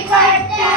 birthday.